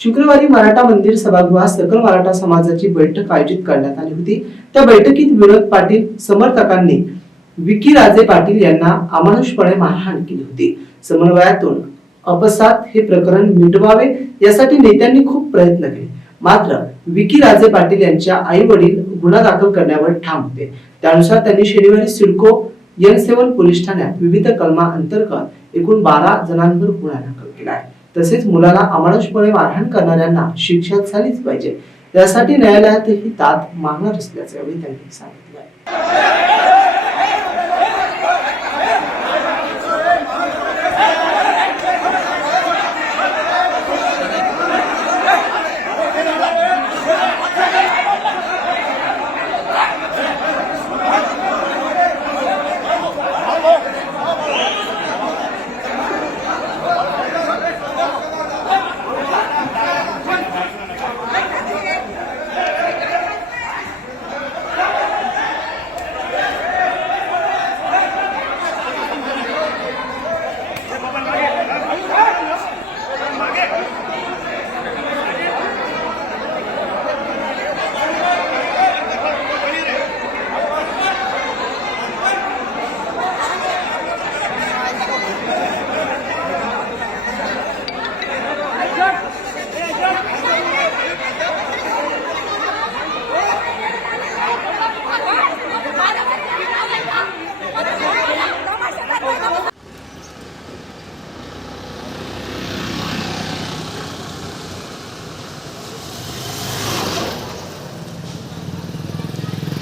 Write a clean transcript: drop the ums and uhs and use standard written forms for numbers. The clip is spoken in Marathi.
शुक्रवारी मराठा मंदिर सभागृहात सकल मराठा समाजाची बैठक आयोजित करण्यात आली होती। त्या बैठकीत विनोद पाटील समर्थकांनी विकी राजे पाटील यांना अमानुषपणे मारहाण केली होती। समन्वयातून अपसात हे प्रकरण मिटवावे यासाठी नेत्यांनी खूप प्रयत्न केले, मात्र विकी राजे पाटील यांच्या आई वडील गुन्हा दाखल करण्यावर ठाम होते। त्यानुसार त्यांनी शनिवारी सिडको N7 पोलीस ठाण्यात विविध कलमा अंतर्गत एकूण 12 जणांवर गुन्हा दाखल केला आहे। तसेच मुलाला अमानुषपणे मारहाण करणाऱ्यांना शिक्षा झालीच पाहिजे यासाठी न्यायालयातही दाद मागणार असल्याचे त्यांनी सांगितले।